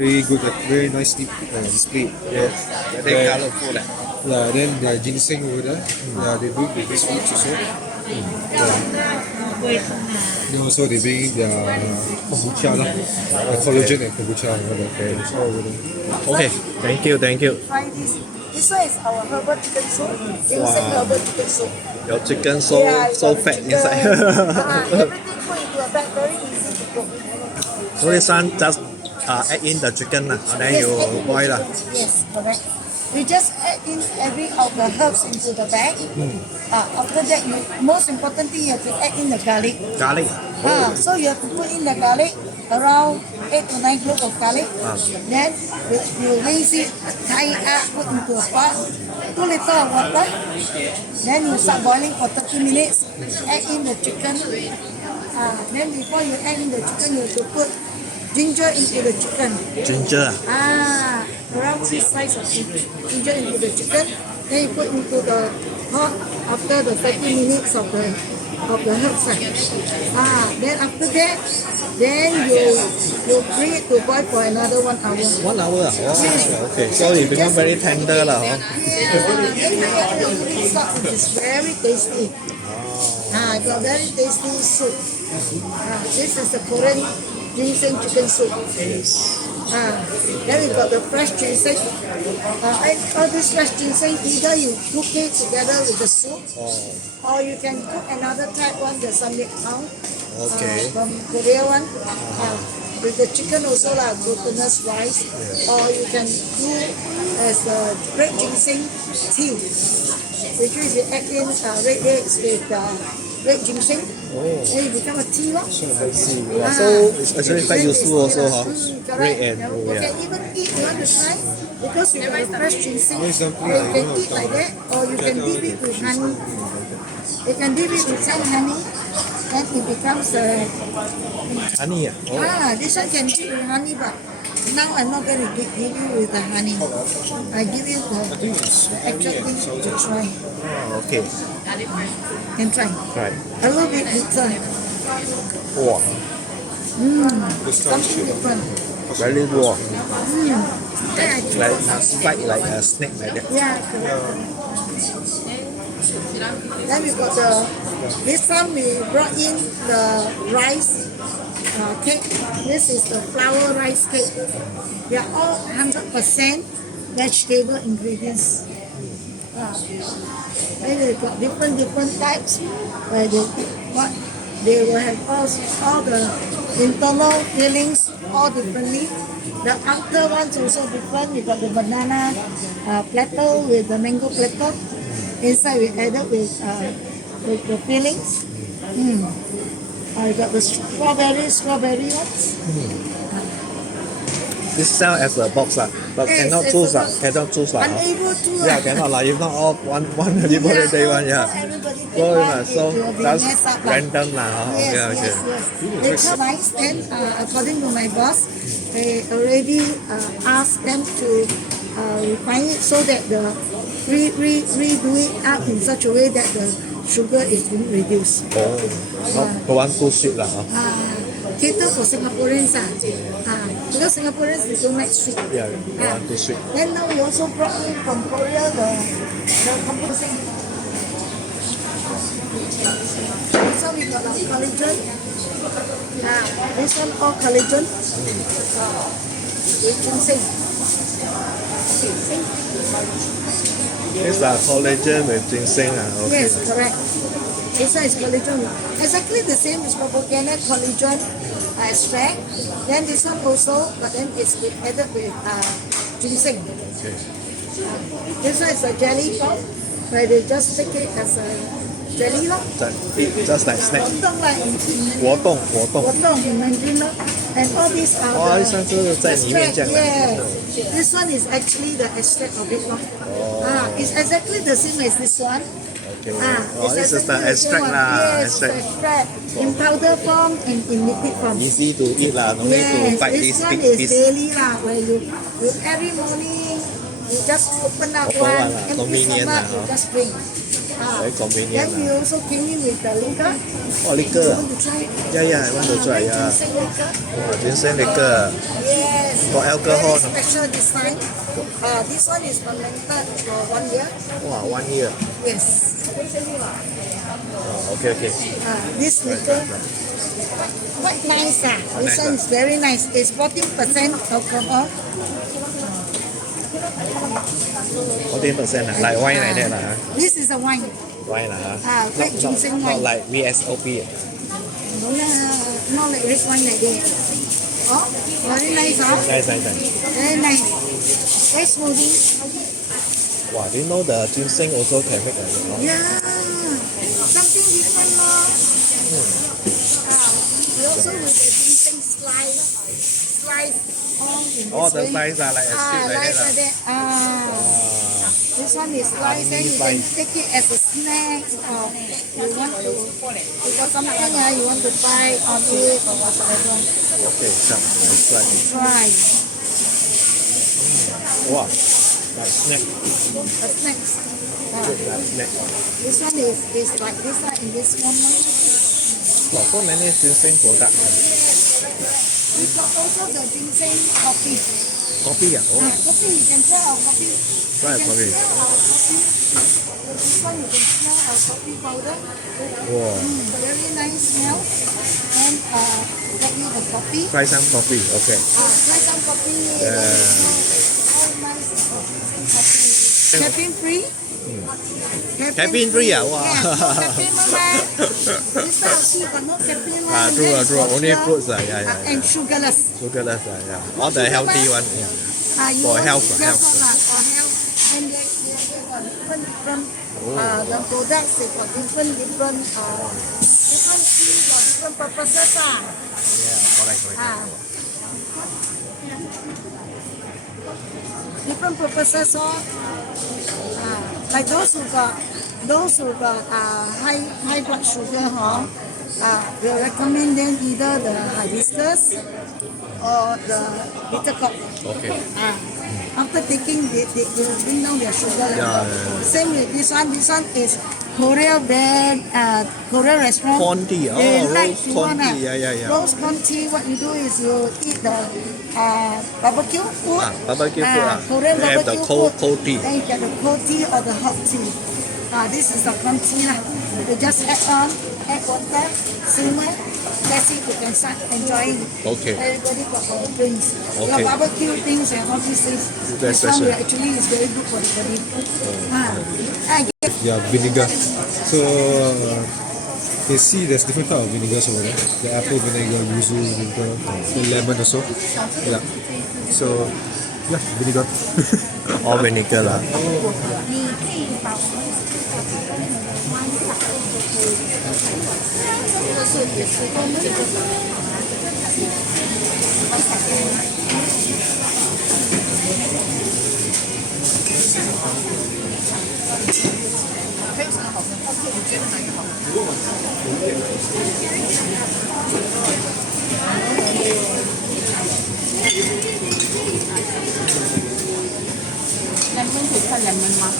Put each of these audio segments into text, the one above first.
Very good, very nicely displayed. Yes, very colorful. Yeah, then the ginseng over there. Yeah, they bring the sweets also. Then also they bring the kombucha lah, the collagen and kombucha and all that. It's all over there. Okay, thank you. Try this. This one is our herbal chicken soup. Ginseng herbal chicken soup. Your chicken so fat chicken, inside. everything put into a bag, very easy to cook. So this one just add in the chicken and then Yes, you add in the boil lah. chicken. Yes, correct. We just add in every of the herbs into the bag. After that, most important thing, you have to add in the garlic. Garlic. So you have to put in the garlic, around 8 to 9 cloves of garlic. Then you raise it, tie it up, put into a pot, 2 liters of water. Then you start boiling for 30 minutes. Add in the chicken. Then before you add in the chicken, you have to put ginger into the chicken. Ginger. Around this size of ginger into the chicken. Then you put into the pot after the 30 minutes of the herbs. Then after that, then you bring it to boil for another 1 hour. 1 hour. Yes. Okay, so it become very tender lah. Then you add the green sauce, which is very tasty. It's a very tasty soup. This is the Korean ginseng chicken soup. Then we got the fresh ginseng. All this fresh ginseng, either you cook it together with the soup, or you can cook another type one, the samgyeopsal, from Korea one, with the chicken also like glutinous rice, or you can do as a red ginseng tea, which is you add in red eggs with red ginseng. Then it become a tea lor. So it's actually quite useful also, huh? Red and You can even eat, you want to try? Because you have fresh ginseng, you can eat like that, or you can dip it with honey. You can dip it with some honey, then it becomes honey. this one can dip with honey, but now I'm not going to give you with the honey. I give you the actual thing to try. Okay. Can try. Right. A little bit bitter. Wow. Something different. Very raw. Then I Like like a snake like that. Yeah, correct. Then we got this time we brought in the rice cake. This is the flour rice cake. They are all 100% vegetable ingredients. Then they got different types where they will have all the internal fillings all differently. The outer ones also different. You got the banana platter with the mango platter. Inside we added with the fillings. I got the strawberry ones. This sell as a box but Yes, cannot as choose a box. cannot choose Unable to. Yeah, cannot If not all one everybody day one, Everybody take So one, so it will be that's messed up. random Yes. They come nice, then according to my boss, they already asked them to refine it so that the redo it up in such a way that the sugar is being reduced. Not one too sweet Cater for Singaporeans. Because Singaporeans they don't like sweet. Yeah, one too sweet. Then now we also brought in from Korea the composing. So we got our collagen. This one all collagen. With ginseng. It's collagen with ginseng. Okay. Yes, correct. This one is collagen. Exactly the same as pomegranate collagen extract. Then this one also, but then it's added with ginseng. Okay. This one is a jelly form, where they just take it as a jelly lor. Just like snack. 活动 in Mandarin lor. And all these are this one 是在里面这样 yeah. This one is actually the extract of it lor. It's exactly the same as this one. Okay. It's This is the exactly same extract one. lah. Yes, extract in powder form and in liquid form. Easy to eat lah. No need to bite This this one big is piece. daily lah, where you every morning you just open up Open one one lah, empty convenient stomach, lah, you just drink. Very convenient. Then we also came in with the liquor. Oh, liquor. You want to try? Yeah, I want to try. Yeah. Ginseng liquor. Oh, ginseng liquor. Yes. Got alcohol, Very no? special this time. This one is fermented for 1 year. Wow, 1 year. Yes. Oh, okay. This liquor, quite nice. This one is very nice. It's 14% alcohol. 14%, like wine like that. This is a wine. Wine. Like ginseng Not wine. like VSOP. Not like red wine like that. Oh, very nice. Nice. Very nice. Very smoothie. Wow, do you know the ginseng also can make a Yeah. Something different. We also with the ginseng slice. all the slices are like a strip like Slice that. like that. This one is slice, then you can take it as a snack, or you want to, because something you want to buy on it or whatever. Okay, come, let's try. Try Wow, like snack. a snack. Good, like snack. This one is like this one in this one. Wow, so many ginseng products. We got also the ginseng coffee. Coffee, Coffee, you can try our coffee. Try You can coffee. smell our coffee. This one you can smell our coffee powder. Wow. Very nice smell. And let you the coffee. Try some coffee, okay. Try some coffee. Yeah. All nice coffee. Caffeine free. Caffeine free, wow. Yeah, no caffeine, mama. This type of tea got no caffeine. True. Only fruits, And sugarless. Sugarless, yeah. All the healthy one, yeah. You For want health, to for health. For health. And they got different the products, they got different tea got different purposes. Yeah, correct. Different purposes. Like those who got high blood sugar, we'll recommend them either the hibiscus or the bitter gourd. Okay. After taking, they will bring down their sugar level. Yeah. Same with this one. This one is Korea brand, Korea restaurant. Corn tea. They Oh, like roast to corn wanna- tea. Yeah. Roast corn tea, what you do is you eat the barbecue food. Barbecue food. Korean They have the barbecue cold food. tea. Then you get the cold tea or the hot tea. This is the corn tea. You just add water, simmer. That's it, you can start enjoying. Okay. Everybody got our drinks. Okay. Your barbecue things and all these things. That's This one special. actually is very good for the body. I get Yeah, vinegar. So you see there's different type of vinegars over there. The apple vinegar, yuzu vinegar, the lemon also. Yeah. So yeah, vinegar. All vinegar lah. lemon 可以看 lemon 吗？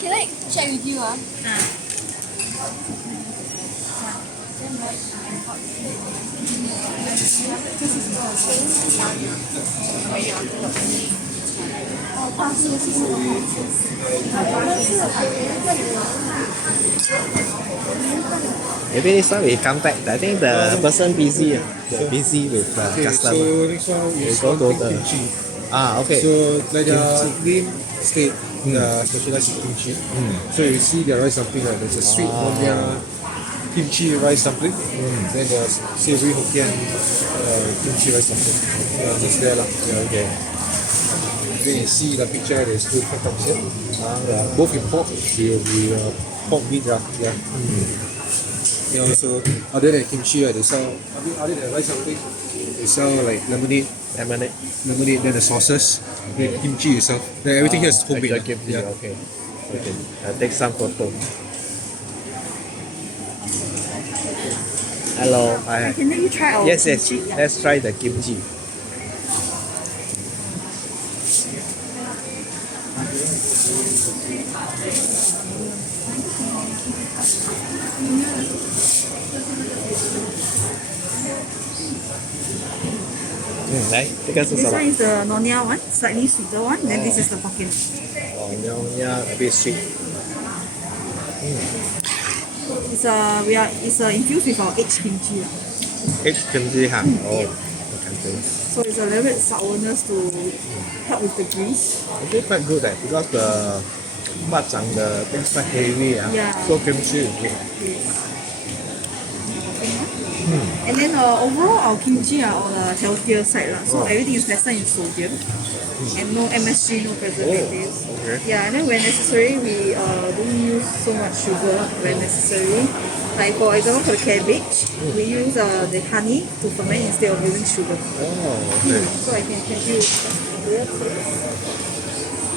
Can I check with you? Maybe next time we come back. I think the person busy. They're busy with Okay, customer. so next one is go to the- kimchi. Okay. So like the name state, specialized in kimchi. So you see their rice dumpling, right? There's a sweet Nonya kimchi rice dumpling, then there's savory Hokkien kimchi rice dumpling. Just there lah. Yeah, okay. Then you see the picture, there's two different types here. Both in pork, will be pork meat, yeah. And also, other than kimchi, they sell, other than rice dumpling, they sell like lemonade, then the sauces, then kimchi itself. Then everything here is homemade. Actual kimchi, Yeah. okay. I'll take some photo. Hello. Can you try our Yes. kimchi? Let's try the kimchi. 来，这个是 This 什么 one？is the Nyonya one, slightly sweeter one. Then this is the Hokkien. 哦，Nyonya a bit sweet。 It's infused with our aged kimchi. H 跟这哈，哦，我看这 So it's a little bit sourness to help with the grease. actually quite good because the bacang the things quite heavy Yeah. so kimchi is good. And then overall our kimchi are on the healthier side. So everything is lesser in sodium. And no MSG, no preservatives. Okay. Yeah, and then when necessary, we don't use so much sugar when necessary. Like for example, for the cabbage, we use the honey to ferment instead of using sugar. Oh, okay. So I can use real taste.